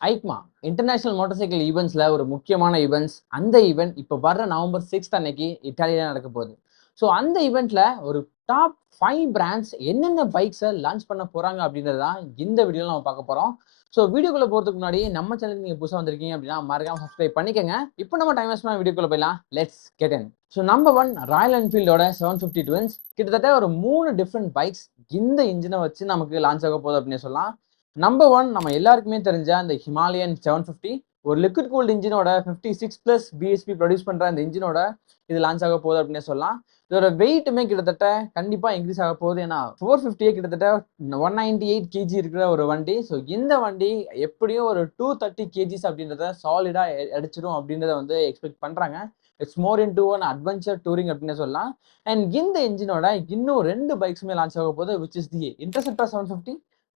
ஐக்மா international motor cycle ஈவெண்ட்ஸ்ல ஒரு முக்கியமான events. அந்த ஈவெண்ட் இப்போ வர்ற நவம்பர் 6 அன்னைக்கு இட்டாலியில நடக்க போகுது. ஸோ அந்த ஈவெண்ட்ல ஒரு டாப் 5 பிராண்ட்ஸ் என்னென்ன பைக்ஸை லான்ச் பண்ண போறாங்க அப்படின்றது தான் இந்த வீடியோவில் நம்ம பார்க்க போறோம். ஸோ வீடியோக்குள்ள போறதுக்கு முன்னாடி நம்ம சேனலுக்கு நீங்க புதுசாக வந்திருக்கீங்க அப்படின்னா மறக்காம சப்ஸ்கிரைப் பண்ணிக்கங்க. இப்போ நம்ம டைம் வேஸ்ட் பண்ண வீடியோக்குள்ள போயிடலாம். Let's get in. So number 1 Royal என்ஃபீல்டோட 750 ட்வின்ஸ். கிட்டத்தட்ட ஒரு 3 டிஃப்ரெண்ட் பைக்ஸ் இந்த இன்ஜினை வச்சு நமக்கு லான்ச் ஆக போகுது அப்படின்னு சொல்லலாம். நம்பர் 1 நம்ம எல்லாருக்குமே தெரிஞ்ச அந்த ஹிமாலயன் 750 ஒரு லிக்விட் கூல்டு இன்ஜினோட 56+ பிஎஸ்பி ப்ரொடியூஸ் பண்ற அந்த இன்ஜினோட இது லான்ச் ஆக போகுது அப்படின்னு சொல்லலாம். இதோட வெயிட்டுமே கிட்டத்தட்ட கண்டிப்பா இன்க்ரீஸ் ஆக போகுது. ஏன்னா 450 கிட்டத்தட்ட 198 கேஜி இருக்கிற ஒரு வண்டி. ஸோ இந்த வண்டி எப்படியும் ஒரு 230 கேஜிஸ் அப்படின்றத சாலிடா அடிச்சிடும் அப்படின்றத வந்து எக்ஸ்பெக்ட் பண்றாங்க. It's more into one adventure touring அப்படின்னு சொல்லலாம். அண்ட் இந்த இன்ஜினோட இன்னும் 2 பைக்ஸுமே லான்ச் ஆக போகுது, which is the interceptor 750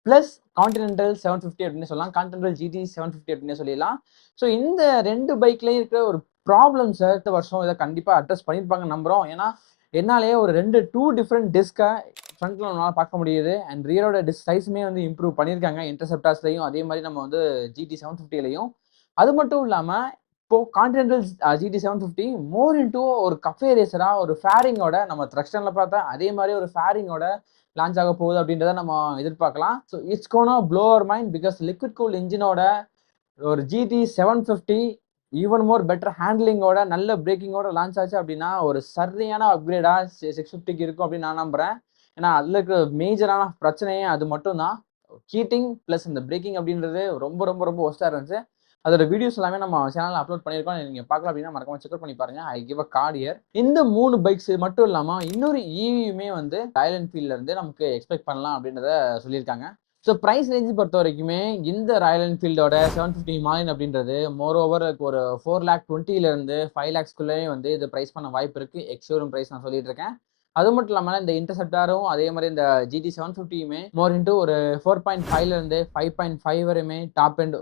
plus continental 750 அப்படின்னு சொல்லலாம். கான்டினென்டல் ஜிடி 750 அப்படின்னு சொல்லிடலாம். ஸோ இந்த 2 பைக்லயும் இருக்கிற ஒரு ப்ராப்ளம்ஸை அடுத்த வருஷம் இதை கண்டிப்பா அட்ரஸ் பண்ணியிருப்பாங்க நம்புறோம். ஏன்னா என்னாலேயே ஒரு 2 டிஃப்ரெண்ட் டிஸ்கை ஃப்ரண்ட்ல நம்மளால பார்க்க முடியுது. அண்ட் ரியரோட டிஸ்க் சைஸுமே வந்து இம்ப்ரூவ் பண்ணியிருக்காங்க இன்டர்செப்டார்ஸ்லையும் அதே மாதிரி நம்ம வந்து ஜிடி 750லையும். அது மட்டும் இல்லாம இப்போ கான்டினென்டல் ஜிடி 750 மோர் இன்டூ ஒரு கஃபே ரேசரா ஒரு ஃபேரிங்கோட நம்ம த்ரக்ஷன்ல பார்த்தா அதே மாதிரி ஒரு ஃபேரிங்கோட லான்ச் ஆக போகுது அப்படின்றத நம்ம எதிர்பார்க்கலாம். So it's gonna blow our mind because liquid cool இன்ஜினோட ஒரு ஜிடி 750 ஈவன் மோர் பெட்டர் ஹேண்ட்லிங்கோட நல்ல பிரேக்கிங்கோட லான்ச் ஆச்சு அப்படின்னா ஒரு சரியான அப்கிரேடா 650க்கு இருக்கும் அப்படின்னு நான் நம்புறேன். ஏன்னா அதுல இருக்க மேஜரான பிரச்சனையே அது மட்டும் தான். ஹீட்டிங் பிளஸ் இந்த பிரேக்கிங் அப்படின்றது ரொம்ப ரொம்ப ரொம்ப ஒஸ்டா இருந்துச்சு. அதோட வீடியோஸ் எல்லாமே நம்ம சேனல்ல அப்லோட் பண்ணியிருக்கோம். நீங்க பார்க்கலாம் அப்படின்னா மறக்காம செக் பண்ணி பாருங்க. I give a card here. இந்த 3 பைக்ஸ் மட்டும் இல்லாம இன்னொரு ஈவியுமே வந்து ராயல் என்ஃபீல்ட்ல இருந்து நமக்கு எக்ஸ்பெக்ட் பண்ணலாம் அப்படின்றத சொல்லியிருக்காங்க. ஸோ ப்ரைஸ் ரேஞ்ச் பொறுத்த வரைக்குமே இந்த ராயல் என்ஃபீல்டோட 750 ஹிமாலயன் அப்படின்றது மோர் ஓவர் ஒரு 4,20,000 5,00,000 வந்து இது ப்ரைஸ் பண்ண வாய்ப்பு இருக்கு. எக்ஸ்ஷோரூம் ப்ரைஸ் நான் சொல்லிட்டு இருக்கேன். அது மட்டும் இல்லாமல் இந்த இன்டர்செப்டாரும் அதே மாதிரி இந்த ஜிடி 750யுமே மோர் இன்ட்டு ஒரு 4.5 5.5 வரையுமே டாப் அண்ட்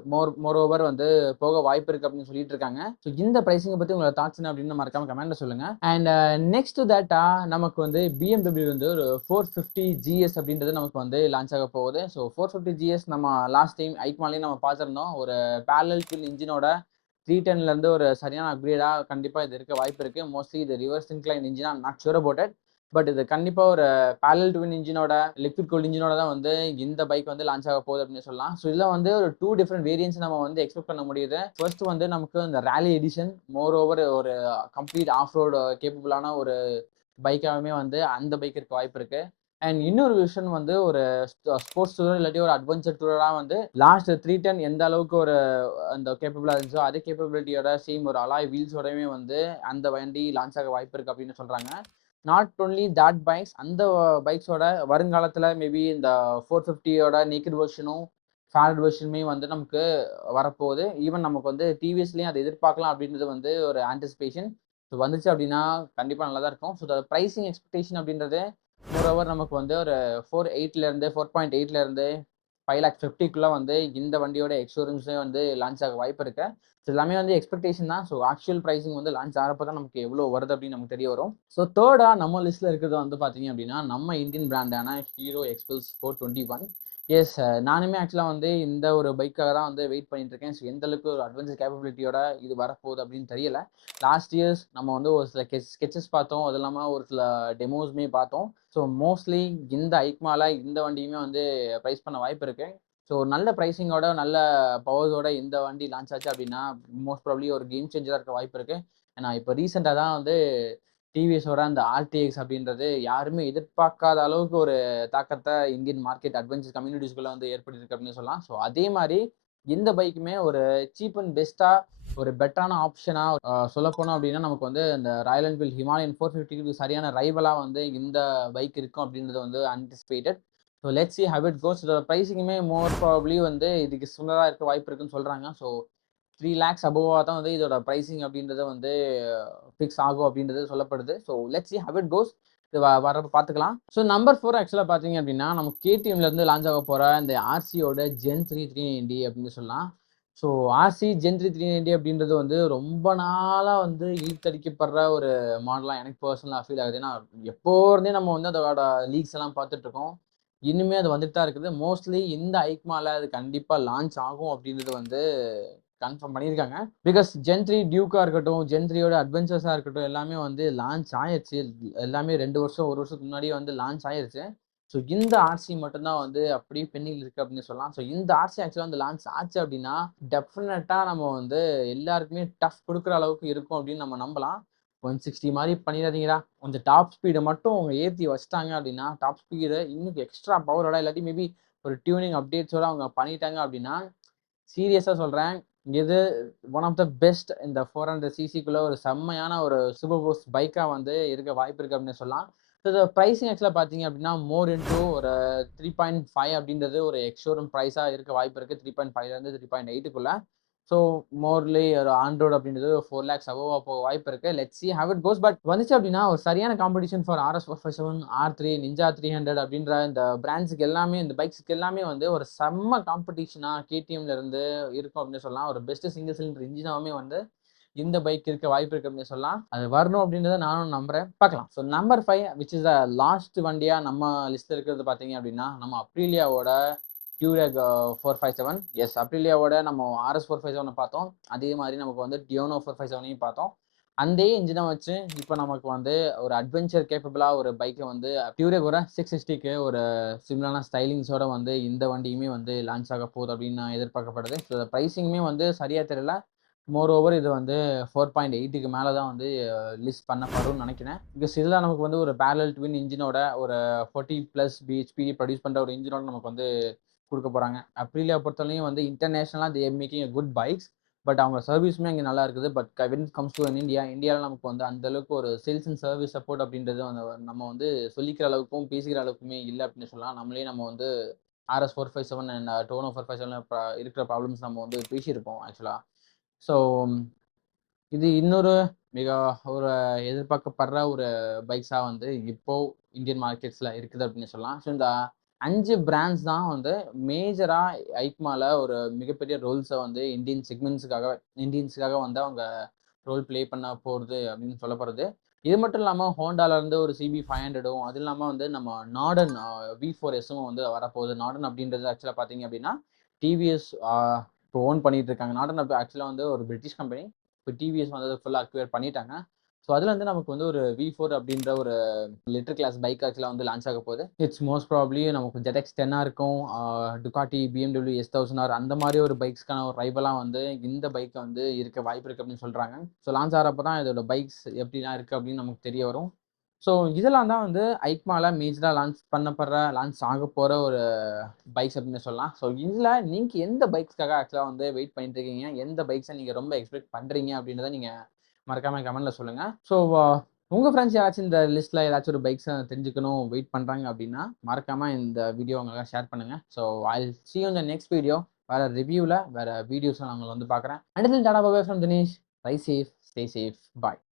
மோர் ஓவர் வந்து போக வாய்ப்பு இருக்கு அப்படின்னு சொல்லிட்டு இருக்காங்க. ஸோ இந்த பிரைசிங்கை பத்தி உங்களோட தாட்ஸ் என்ன அப்படின்னு மறக்காம கமெண்ட்ல சொல்லுங்க. அண்ட் நெக்ஸ்ட் தட்டா நமக்கு வந்து BMW வந்து ஒரு 450 GS அப்படின்றது நமக்கு வந்து லான்ச் ஆக போகுது. ஸோ 450 GS நம்ம லாஸ்ட் டைம் ஐக்மாலையும் நம்ம பார்த்துருந்தோம். ஒரு பேரலல் ட்வின் இன்ஜினோட 310ல இருந்து ஒரு சரியான அப்கிரேடா கண்டிப்பா இது இருக்க வாய்ப்பு இருக்கு. மோஸ்ட்லி இது ரிவர்ஸ் இன்க்ளைன் இன்ஜினா not sure about it. But இது கண்டிப்பா ஒரு பேரலல் ட்வின் இன்ஜினோட லிக்விட் கூல்ட் இன்ஜினோட தான் வந்து இந்த பைக் வந்து லான்ச் ஆக போகுது அப்படின்னு சொல்லலாம். ஸோ இதுல வந்து ஒரு 2 டிஃப்ரெண்ட் வேரியன்ஸ் நம்ம வந்து எக்ஸ்பெக்ட் பண்ண முடியுது. ஃபர்ஸ்ட் வந்து நமக்கு இந்த ரேலி எடிஷன் மோர் ஓவர் ஒரு கம்ப்ளீட் ஆஃப் ரோடு கேப்பபிளான ஒரு பைக்காகவே வந்து அந்த பைக் இருக்க வாய்ப்பு இருக்கு. அண்ட் இன்னொரு விஷயம் வந்து ஒரு ஸ்போர்ட்ஸ் டூர் இல்லாட்டி ஒரு அட்வென்ச்சர் டூரா வந்து லாஸ்ட் 310 எந்த அளவுக்கு ஒரு அந்த கேப்பபிளா இருந்துச்சோ அதே கேப்பபிலிட்டியோட சேம் ஒரு அலாய் வீல்ஸோடவே வந்து அந்த வண்டி லான்ச் ஆக வாய்ப்பு இருக்கு அப்படின்னு சொல்றாங்க. நாட் ஒன்லி தட் பைக்ஸ், அந்த பைக்ஸோட வருங்காலத்துல மேபி இந்த 450யோட நேக்கட் வெர்ஷனும் ஃபேரட் வெர்ஷனுமே வந்து நமக்கு வரப்போகுது. ஈவன் நமக்கு வந்து டிவிஎஸ்லயும் அதை எதிர்பார்க்கலாம் அப்படின்றது வந்து ஒரு ஆன்டிசிபேஷன். ஸோ வந்துச்சு அப்படின்னா கண்டிப்பா நல்லா தான் இருக்கும். ஸோ ப்ரைசிங் எக்ஸ்பெக்டேஷன் அப்படின்றது மோரோவர் நமக்கு வந்து ஒரு 4.8ல இருந்து 5,50,000 வந்து இந்த வண்டியோட எக்ஸ்ஷோரூம்ஸே வந்து லான்ச் ஆக வாய்ப்பு இருக்கு. ஸோ எல்லாமே வந்து எக்ஸ்பெக்டேஷன் தான். ஸோ ஆக்சுவல் ப்ரைசிங் வந்து லான்ச் ஆகிறப்ப தான் நமக்கு எவ்வளோ வருது அப்படின்னு நமக்கு தெரிய வரும். ஸோ தேர்டா நம்ம லிஸ்ட்ல இருக்கிறது வந்து பார்த்தீங்க அப்படின்னா நம்ம இந்தியன் பிராண்டான ஹீரோ எக்ஸ்பல்ஸ் 421. எஸ், நானுமே ஆக்சுவலாக வந்து இந்த ஒரு பைக்காக தான் வந்து வெயிட் பண்ணிட்டு இருக்கேன். ஸோ எந்த அளவுக்கு ஒரு அட்வான்ஸ் கேப்பபிலிட்டியோட இது வரப்போகுது அப்படின்னு தெரியல. லாஸ்ட் இயர்ஸ் நம்ம வந்து ஒரு சில ஸ்கெச்சஸ் பார்த்தோம். அது இல்லாமல் ஒரு சில டெமோஸ்மே பார்த்தோம். ஸோ மோஸ்ட்லி இந்த ஐக்மால இந்த வண்டியுமே வந்து ப்ரைஸ் பண்ண வாய்ப்பு இருக்கு. ஸோ நல்ல ப்ரைஸிங்கோட நல்ல பவர்ஸோட இந்த வண்டி லான்ச் ஆச்சு அப்படின்னா மோஸ்ட் ப்ராபப்ளி ஒரு கேம் சேஞ்சராக இருக்க வாய்ப்பு இருக்கு. ஏன்னா இப்போ ரீசெண்டாக தான் வந்து டிவிஎஸோட அந்த ஆர்டிஎக்ஸ் அப்படின்றது யாருமே எதிர்பார்க்காத அளவுக்கு ஒரு தாக்கத்தை இந்தியன் மார்க்கெட் அட்வென்ச்சர் கம்யூனிட்டிஸ்குள்ள வந்து ஏற்படுத்திருக்கு அப்படின்னு சொல்லலாம். ஸோ அதே மாதிரி இந்த பைக்குமே ஒரு சீப் அண்ட் பெஸ்டா ஒரு பெட்டரான ஆப்ஷனா சொல்ல போனோம் அப்படின்னா நமக்கு வந்து இந்த ராயல் என்ஃபீல்ட் ஹிமாலயன் 450க்கு சரியான ரைவலா வந்து இந்த பைக் இருக்கும் அப்படின்றது வந்து anticipated. So let's see how it goes. இதோட ப்ரைஸிங்குமே மோர் ப்ராபப்ளி வந்து இதுக்கு சிமிலராக இருக்க வாய்ப்பு இருக்குன்னு சொல்றாங்க. ஸோ 3 lakhs அபோவாக தான் வந்து இதோட ப்ரைஸிங் அப்படின்றத வந்து ஃபிக்ஸ் ஆகும் அப்படின்றது சொல்லப்படுது. So let's see how it கோஸ். இது வரப்போ பார்த்துக்கலாம். ஸோ நம்பர் 4 ஆக்சுவலாக பார்த்தீங்க அப்படின்னா நம்ம கேடிஎம்ல இருந்து லான்ச் ஆக போகிற இந்த ஆர்சியோட ஜென் 3 390 அப்படின்னு சொல்லலாம். ஸோ ஆர்சி ஜென் 3 390 அப்படின்றது வந்து ரொம்ப நாளாக வந்து ஈர்த்தடிக்கப்படுற ஒரு மாடலாக எனக்கு பர்சனலாக ஃபீல் ஆகுது. ஏன்னா எப்போ இருந்தே நம்ம வந்து அதோட லீக்ஸ் எல்லாம் பார்த்துட்டு இருக்கோம். இன்னுமே அது வந்துட்டு தான் இருக்குது. மோஸ்ட்லி இந்த ஐக்மால அது கண்டிப்பா லான்ச் ஆகும் அப்படின்றது வந்து கன்ஃபார்ம் பண்ணியிருக்காங்க. பிகாஸ் ஜென் 3 டியூக்கா இருக்கட்டும், ஜென் 3யோட அட்வென்ச்சர்ஸா இருக்கட்டும், எல்லாமே வந்து லான்ச் ஆயிருச்சு. எல்லாமே 2 வருஷம், 1 வருஷத்துக்கு முன்னாடியே வந்து லான்ச் ஆயிருச்சு. ஸோ இந்த ஆர்சி மட்டும் தான் வந்து அப்படியே பெண்டிங்ல இருக்கு அப்படின்னு சொல்லலாம். ஸோ இந்த ஆர்சி ஆக்சுவலா வந்து லான்ச் ஆச்சு அப்படின்னா, டெஃபினட்டா நம்ம வந்து எல்லாருக்குமே டஃப் குடுக்குற அளவுக்கு இருக்கும் அப்படின்னு நம்ம நம்பலாம். 160 மாரி பண்ணிடாதீங்கடா. கொஞ்சம் டாப் ஸ்பீட மட்டும் அவங்க ஏத்தி வச்சுட்டாங்க அப்படின்னா, டாப் ஸ்பீட இன்னும் எக்ஸ்ட்ரா பவரோட இல்லாட்டி மேபி ஒரு டியூனிங் அப்டேட்ஸோட அவங்க பண்ணிட்டாங்க அப்படின்னா, சீரியஸா சொல்றேன். இது ஒன் ஆஃப் த பெஸ்ட் இந்த 400 சிசிக்குள்ள ஒரு செம்மையான ஒரு சூப்பர் போஸ் பைக்கா வந்து இருக்க வாய்ப்பு இருக்கு அப்படின்னு சொல்லலாம். ஸோ இந்த பிரைசிங் ஆக்சுவலா பார்த்தீங்க அப்படின்னா, மோர் இன்டூ ஒரு 3.5 அப்படின்றது ஒரு எக்ஸ் ஷோரூம் பிரைஸா இருக்க வாய்ப்பு இருக்கு. 3.5லேருந்து 3.8க்குள்ள. ஸோ மோர்லி ஒரு ஆன் ரோட் அப்படின்றது 4 லேக்ஸ் அபோவா போக வாய்ப்பு இருக்கு. Let's see how it cos. But வந்துச்சு அப்படின்னா ஒரு சரியான competition for RS 457, R3, Ninja 300 அப்படின்ற இந்த பிராண்ட்ஸ்க்கு எல்லாமே, இந்த பைக்ஸ்க்கு எல்லாமே வந்து ஒரு செம்ம காம்படிஷனா KTMல இருந்து இருக்கும் அப்படின்னு சொல்லலாம். ஒரு பெஸ்ட் சிங்கிள் சிலிண்டர் இன்ஜினாவுமே வந்து இந்த பைக் இருக்க வாய்ப்பு இருக்கு அப்படின்னு சொல்லலாம். அது வரணும் அப்படின்றத நானும் நம்புறேன். பார்க்கலாம். So number 5 which is the last வண்டியா நம்ம லிஸ்ட்ல இருக்கிறது பார்த்தீங்க அப்படின்னா, நம்ம அப்ரிலியாவோட டியூரேக் 457. எஸ், அப்ரிலியாவோட நம்ம RS 457 பார்த்தோம். அதே மாதிரி நமக்கு வந்து டியோனோ 457யும் பார்த்தோம். அந்த இன்ஜினை வச்சு இப்போ நமக்கு வந்து ஒரு அட்வென்ச்சர் கேப்பபிளா ஒரு பைக்கை வந்து டியூரேக்கோட 660க்கு ஒரு சிமிலரான ஸ்டைலிங்ஸோட வந்து இந்த வண்டியுமே வந்து லான்ச் ஆக போகுது அப்படின்னு எதிர்பார்க்கப்படுது. ஸோ ப்ரைஸிங்குமே வந்து சரியா தெரியல. மோர் ஓவர் இது வந்து 4.8க்கு மேலே தான் வந்து லிஸ்ட் பண்ணப்படும்னு நினைக்கிறேன். பிகாஸ் இதில் நமக்கு வந்து ஒரு பேரலல் ட்வின் இன்ஜினோட ஒரு 40+ பிஹெச்பி ப்ரொடியூஸ் பண்ணுற ஒரு இன்ஜினோட நமக்கு வந்து கொடுக்க போகிறாங்க. அப்ரிலியா பொறுத்தவரையும் வந்து இன்டர்நேஷனலாக they making a good bikes. But அவங்க சர்வீஸுமே அங்கே நல்லா இருக்குது. But when it comes to இந்தியாவில் நமக்கு வந்து அந்த அளவுக்கு ஒரு சேல்ஸ் அண்ட் சர்வீஸ் சப்போர்ட் அப்படின்றது வந்து நம்ம வந்து சொல்லிக்கிற அளவுக்கும் பேசிக்கிற அளவுக்குமே இல்லை அப்படின்னு சொல்லலாம். நம்ம வந்து RS 457 அண்ட் டோனோ 457 இருக்கிற ப்ராப்ளம்ஸ் நம்ம வந்து பேசியிருப்போம் ஆக்சுவலாக. ஸோ இது இன்னொரு மிக ஒரு எதிர்பார்க்கப்படுற ஒரு பைக்ஸா வந்து இப்போ இந்தியன் மார்க்கெட்ஸ்ல இருக்குது அப்படின்னு சொல்லலாம். ஸோ இந்த 5 பிராண்ட்ஸ் தான் வந்து மேஜரா ஐக்மால ஒரு மிகப்பெரிய ரோல்ஸை வந்து இந்தியன்ஸுக்காக வந்து அவங்க ரோல் ப்ளே பண்ண போகிறது அப்படின்னு சொல்லப்படுறது. இது மட்டும் இல்லாமல் ஹோண்டால இருந்து ஒரு CB500ம், அது இல்லாமல் வந்து நம்ம நார்டன் V4Sம் வந்து வரப்போகுது. நார்டன் அப்படின்றது ஆக்சுவலாக பார்த்தீங்க அப்படின்னா டிவிஎஸ் இப்போ ஓன் பண்ணிட்டு இருக்காங்க. நார்டன் ஆக்சுவலாக வந்து ஒரு பிரிட்டிஷ் கம்பெனி. இப்போ டிவிஎஸ் வந்து அதை ஃபுல்லாக அக்வயர் பண்ணிட்டாங்க. ஸோ அதுல இருந்து நமக்கு வந்து ஒரு V4 அப்படின்ற ஒரு லிட்டர் கிளாஸ் பைக் ஆக்சுவலாக வந்து லான்ச் ஆக போகுது. இட்ஸ் மோஸ்ட் ப்ராப்ளி நமக்கு ZX 10 இருக்கும், டுகாட்டி BMW S1000R அந்த மாதிரி ஒரு பைக்ஸ்க்கான ஒரு ரைவலாக வந்து இந்த பைக் வந்து இருக்க வாய்ப்பு இருக்கு அப்படின்னு சொல்றாங்க. ஸோ லான்ச் ஆகிறப்ப தான் இதோட பைக்ஸ் எப்படிலாம் இருக்கு அப்படின்னு நமக்கு தெரிய வரும். ஸோ இதெல்லாம் தான் வந்து ஐக்மால மேஜராக லான்ச் ஆக போகிற ஒரு பைக்ஸ் அப்படின்னு சொல்லலாம். ஸோ இதில் நீங்கள் எந்த பைக்ஸ்க்காக ஆக்சுவலாக வந்து வெயிட் பண்ணிட்டு இருக்கீங்க, எந்த பைக்ஸை நீங்கள் ரொம்ப எக்ஸ்பெக்ட் பண்ணுறீங்க அப்படின்றத நீங்கள் மறக்காம கமெண்ட்ல சொல்லுங்கள். ஸோ உங்கள் ஃப்ரெண்ட்ஸ் யாராச்சும் இந்த லிஸ்ட்டில் ஏதாச்சும் ஒரு பைக்ஸை தெரிஞ்சுக்கணும் வெயிட் பண்ணுறாங்க அப்படின்னா மறக்காமல் இந்த வீடியோ உங்களுக்கு ஷேர் பண்ணுங்கள். So I see you in the next video. வேறு ரிவ்யூவில் வேறு வீடியோஸில் நான் உங்களை வந்து பார்க்குறேன். Until tata bye from Dinesh. Try safe, stay safe, bye.